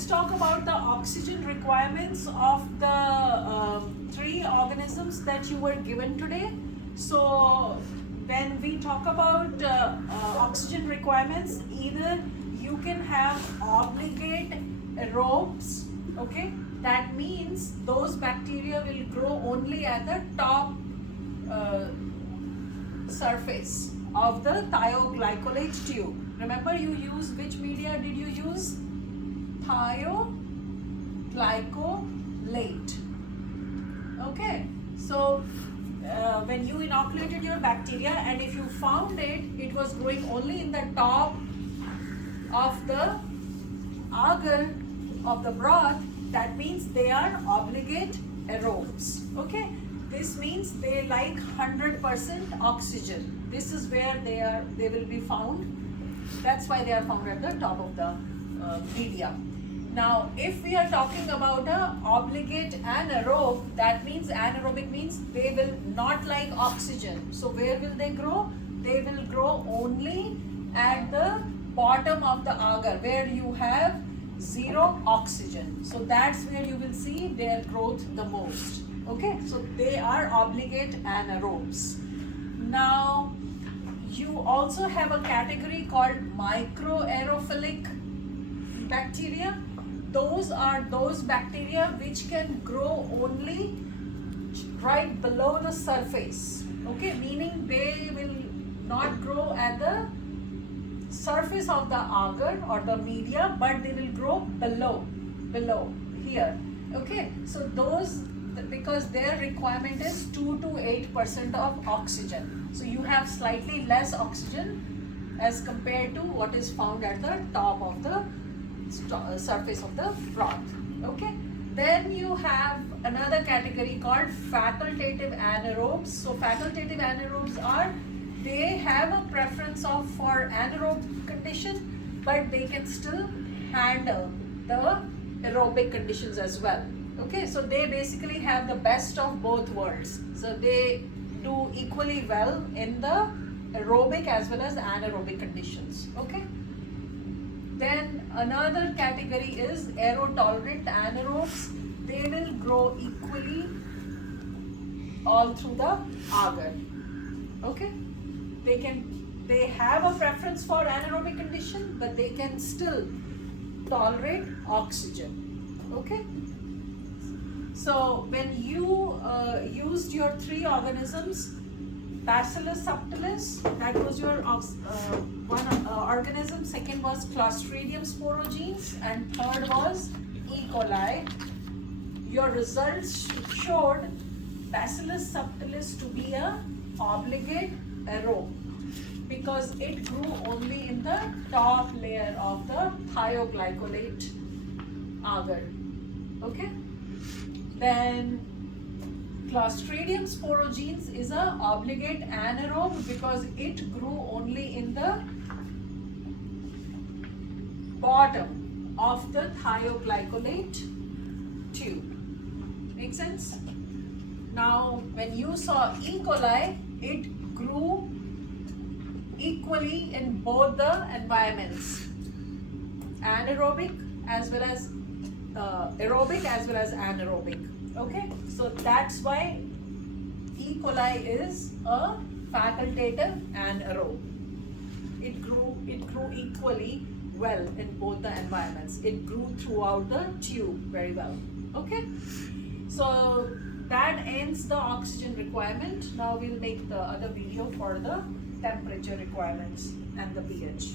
let's talk about the oxygen requirements of the three organisms that you were given today. So when we talk about oxygen requirements, either you can have obligate aerobes, okay? That means those bacteria will grow only at the top surface of the thioglycolate tube. Remember, you use which media did you use? Thioglycolate. Okay, so when you inoculated your bacteria and if you found it was growing only in the top of the agar of the broth, that means they are obligate aerobes. Okay, this means they like 100% oxygen. This is where they will be found. That's why they are found at the top of the media. Now, if we are talking about a obligate anaerobe, that means anaerobic means they will not like oxygen. So where will they grow? They will grow only at the bottom of the agar where you have zero oxygen. So that's where you will see their growth the most. Okay, so they are obligate anaerobes. Now, you also have a category called microaerophilic bacteria. Those are those bacteria which can grow only right below the surface. Okay, meaning they will not grow at the surface of the agar or the media, but they will grow below here. Okay, so those, because their requirement is 2 to 8% of oxygen. So you have slightly less oxygen as compared to what is found at the top of the surface of the broth. Okay, then you have another category called facultative anaerobes. So facultative anaerobes are, they have a preference for anaerobe condition, but they can still handle the aerobic conditions as well. Okay, so they basically have the best of both worlds. So they do equally well in the aerobic as well as anaerobic conditions. Okay. Then another category is aerotolerant anaerobes. They will grow equally all through the agar. Okay. They have a preference for anaerobic condition, but they can still tolerate oxygen. Okay. So when you used your three organisms, Bacillus subtilis, that was your one organism, second was Clostridium sporogenes, and third was E. coli. Your results showed Bacillus subtilis to be a obligate aerobe because it grew only in the top layer of the thioglycolate agar. Okay? Then Clostridium sporogenes is a obligate anaerobe because it grew only in the bottom of the thioglycolate tube. Make sense? Now, when you saw E. coli, it grew equally in both the environments, anaerobic as well as aerobic as well as anaerobic. Okay, so that's why E. coli is a facultative anaerobe. It grew equally well in both the environments. It grew throughout the tube very well. Okay, so that ends the oxygen requirement. Now we'll make the other video for the temperature requirements and the pH.